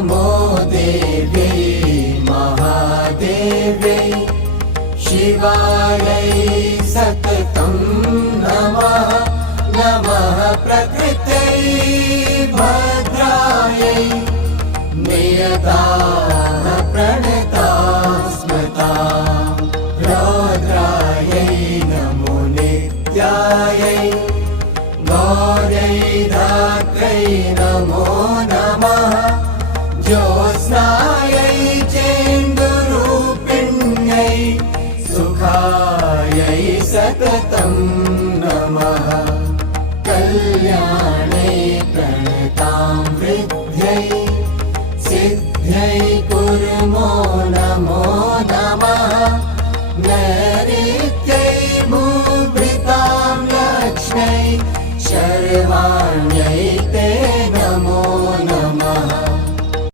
नमो देव्यै महादेव्यै शिवायै सततं नमः नमः प्रकृत्यै भद्रायै नियताः प्रणताः स्मृताः रौद्रायै नमो नित्यायै गौर्यै धात्र्यै नमो नमः ज्योत्स्नायै चेन्दुरूपिण्यै सुखायै सततं नमः कल्याणै प्रणतां वृद्ध्यै सिद्ध्यै कुर्मो